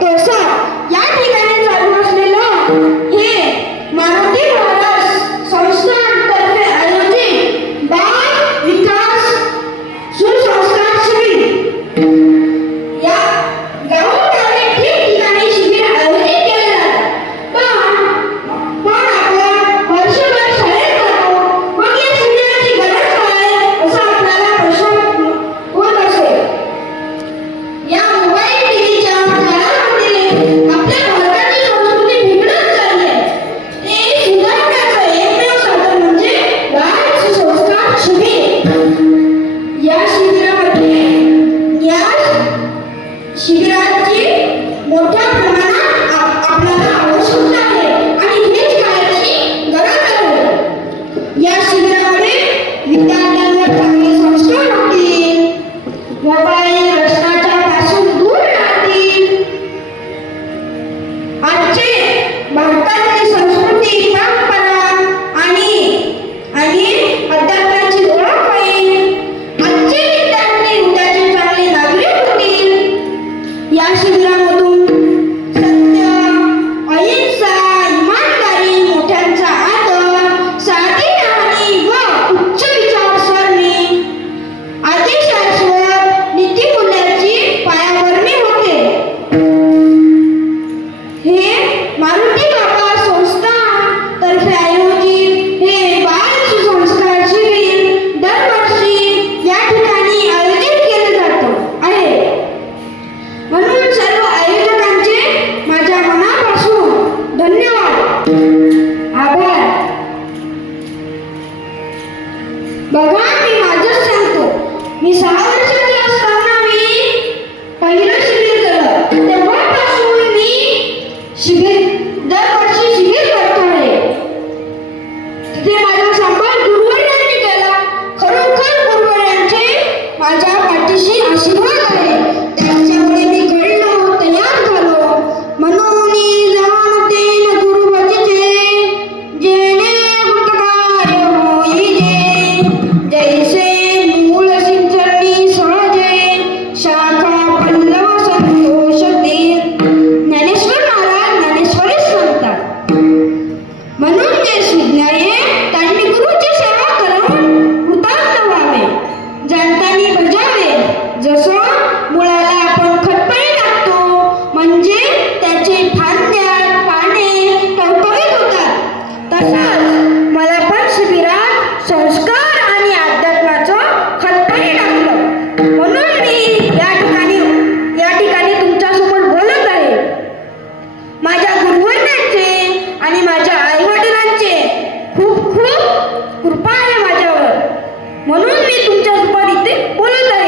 Đèn. Thank you. मला पण शिबिरात संस्कार आणि अध्यात्माचं हातपाणी लागलं. म्हणून मी या ठिकाणी या ठिकाणी तुमच्यासोबत बोलत आहे. माझ्या गुरुवर्यांचे आणि माझ्या आईवडिलांचे खूप खूप कृपा आहे माझ्यावर. म्हणून मी तुमच्यासोबत इथे बोलत आहे.